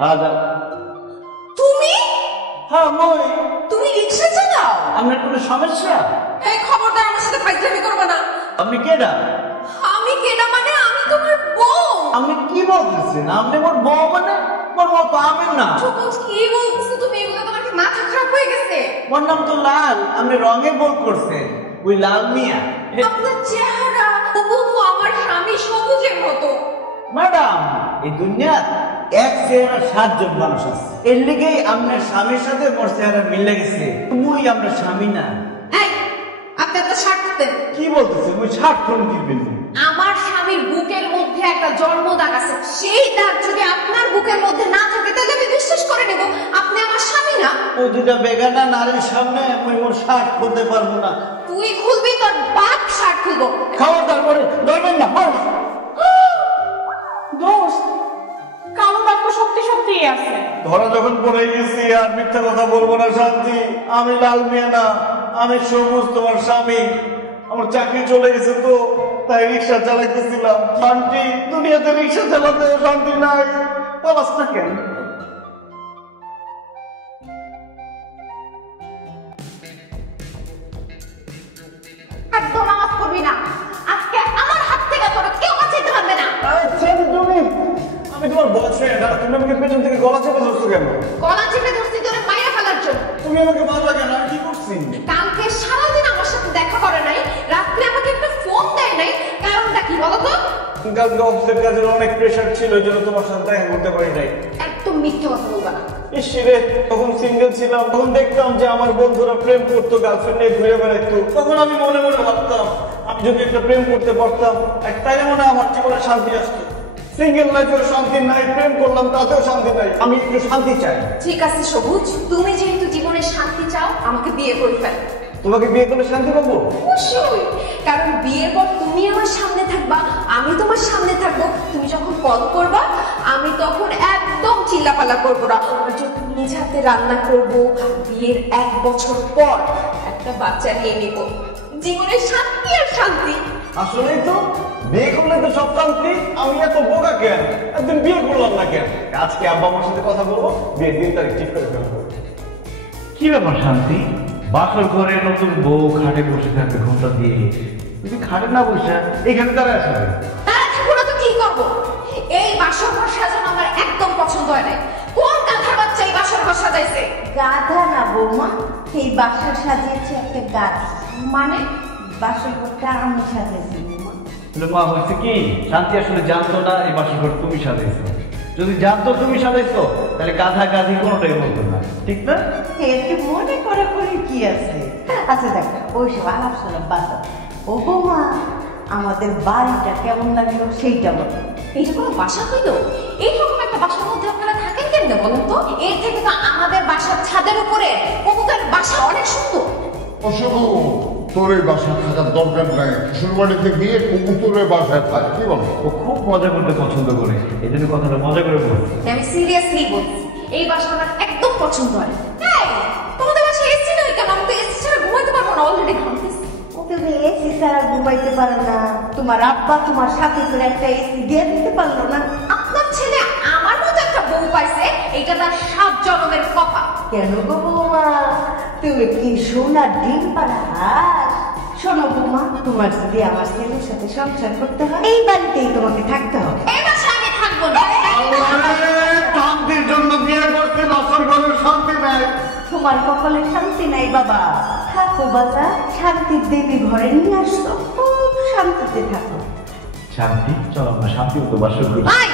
হ্যাঁ যাও। তুমি? হ্যাঁ মই। তুমি রিকশা চালাও? আপনার কোনো সমস্যা? এই খবরদার আমার সাথে ফাইজলামি করবে না। আপনি কেডা? আমি কেডা মানে আমি তোমার বউ। আপনি কি বলতেছেন? আপনি মোর বউ মানে? মোর বউ তো আমি না। সবুজ কি বলছো তুমি? এগুলো তোমার কি মাথা খারাপ হয়ে গেছে? মোর নাম তো লাল। আপনি রঙে বল করছেন। ওই লাল মিয়া। আপনার চেহারা হুবহু আমার স্বামী সবুজের মতো। ম্যাডাম, এই দুনিয়ার এক চেহারা 7 জন মানুষ আছে। এর লিগেই আপনার স্বামীর সাথে মোর চেহারা মিলে গেছে। মুই আপনার স্বামী না। এই, আপনি তো স্বার্থের। কি বলতেছেন? ওই 60 কোন কি বলছেন? আমার স্বামীর বুকের মধ্যে একটা জন্মদাগ আছে। সেই দাগ যদি আপনার বুকের মধ্যে না থাকে তাহলে আমি বিশ্বাস করে নেব আপনি আমার স্বামী না। ওই দুটা বেগানা নারীর সামনে আমি মোর 60 খুলতে পারবো না। তুই খুলবি, তোর বাপ শার্ট খুলবো। খাওয়া তারপরে ধরবেন না। দোস্ত, কালো দাগ তো সত্যি সত্যিই আছে। ধরা যখন পড়ে গেছি আর মিথ্যা কথা বলবো না শান্তি। আমি লাল মিয়া না, আমি সবুজ তোমার স্বামী। আমার চাকরি চলে গেছে তো তাই রিক্সা চালাইতেছিলাম। শান্তি, দুনিয়াতে রিক্সা চালাতে শান্তি নাই। পালাস না কেন? একদম নামাজ পড়বি না। আজকে আমার হাত থেকে তোরা কেউ বাঁচাইতে পারবে না। আমি তোমার বয়ফ্রেন্ড, তুমি আমাকে পেছন থেকে গলা চেপে ধরছো কেন? গলা চেপে ধরছি তোরে মাইরা ফেলার জন্য। তুমি আমাকে মারবা কেন? আমি কি করছি? কালকে সারাদিন আমার সাথে দেখা করে নাই, রাত্রে আমাকে একটা ফোন দেয় নাই। কারণটা কি বলো তো? কালকে অফিসের কাজের অনেক প্রেশার ছিল, এই জন্য তোমার সাথে দেখা করতে পারি নাই। একদম মিথ্যে কথা বলবা না। ইসরে, তখন সিঙ্গেল ছিলাম, তখন দেখতাম যে আমার বন্ধুরা প্রেম করতো, গার্লফ্রেন্ড নিয়ে ঘুরে বেড়াইতো। তখন আমি মনে মনে ভাবতাম আমি যদি একটা প্রেম করতে পারতাম তাইলে মনে হয় আমার জীবনে শান্তি আসতো। সিঙ্গেল লাইফেও শান্তি নাই, প্রেম করলাম তাতেও শান্তি নাই। আমি একটু শান্তি চাই। ঠিক আছে সবুজ, তুমি যেহেতু জীবনে শান্তি চাও আমাকে বিয়ে করে ফেলো। তোমাকে বিয়ে করলে শান্তি পাবো? অবশ্যই, কারণ বিয়ের পর তুমি আমার সামনে থাকবা, আমি তোমার সামনে থাকবো। তুমি যখন কল করবা আমি তখন একদম চিল্লাপাল্লা করবো না। আর যখন নিজ হাতে রান্না করবো, বিয়ের 1 বছর পর একটা বাচ্চা নিয়ে নিব। জীবনে শান্তি আর শান্তি। আসলেই তো, বিয়ে করলে তো সব শান্তি। আমি এত বোকা কেন? একদিন বিয়ে করলাম না কেন? আজকে আব্বা আমার সাথে কথা বলবো, বিয়ের দিন তারিখ ঠিক করে ফেলবো। কি ব্যাপার শান্তি? বাসর ঘরে নতুন বউ খাটে বসে থাকবে ঘুমটা দিয়ে, তুমি খাটে না বসে এখানে দাঁড়ায় আসবে? তারা থাকবো না তো কি করবো? এই বাসর ঘর সাজানো আমার একদম পছন্দ হয় না। কোন গাধার বাচ্চা এই বাসর ঘর সাজাইছে? গাধা না বৌমা, এই বাসা সাজিয়েছে একটা গাধি। মানে বাসর ঘরটা আমি সাজিয়েছি বৌমা। মা হচ্ছে কি, শান্তি আসলে জানতো না এই বাসর ঘর তুমি সাজাইছো। যদি জানতো তুমি সাজাইছো তাহলে গাধা গাধি কোনোটাই বলতো না, ঠিক না? এতে মনে করা করে কি আছে? আচ্ছা দেখ, ওইসব আলাপ সালাপ বাদ। ও বৌমা, আমাদের বাড়িটা কেমন লাগলো সেইটা বলো। এইটা কোনো বাসা হইলো? এইরকম একটা বাসার মধ্যে আপনারা থাকেন কেমনে বলেন তো? এর থেকে তো আমাদের বাসার ছাদের উপরে কবুতরের বাসা অনেক সুন্দর। অশুভ, তোর এই বাসা থাকার দরকার নাই। শ্বশুর বাড়িতে গিয়ে কবুতরের বাসায় থাক। কি বলো? ও খুব মজা করতে পছন্দ করে, এই জন্য কথাটা মজা করে বলছে। আমি সিরিয়াসলি বলছি, এই বাসা আমার একদম পছন্দ হয়। এই, তোমাদের বাসায় এসি নাই কেন? আমি তো এসি ছাড়া ঘুমাইতে পারবো না, অলরেডি ঘামতেছি। তুমি এসি ছাড়া ঘুমাইতে পারো না? তোমার আব্বা তোমার সাথে করে একটা এসি দিয়ে দিতে পারলো না? আপনার ছেলে আমার মতো একটা বউ পাইছে, এটা তার 7 জন্মের কপা। কেন গো বৌমা, তুমি কি সোনার ডিম পাড়া হাঁস? শোনো বৌমা, তোমার যদি আমার ছেলের সাথে সংসার করতে হয় এই বাড়িতেই তোমাকে থাকতে হবে। এই বাসায় আমি থাকবো না। শান্তির জন্য বিয়ে করতে বাসর ঘরের শান্তি নাই। তোমার কপালে শান্তি নাই বাবা। থাকো বাবা, শান্তির দেবী ঘরে নিয়ে আসছো, খুব শান্তিতে থাকো। শান্তি, চলো আমরা শান্তি মতো বাসর করি। আয়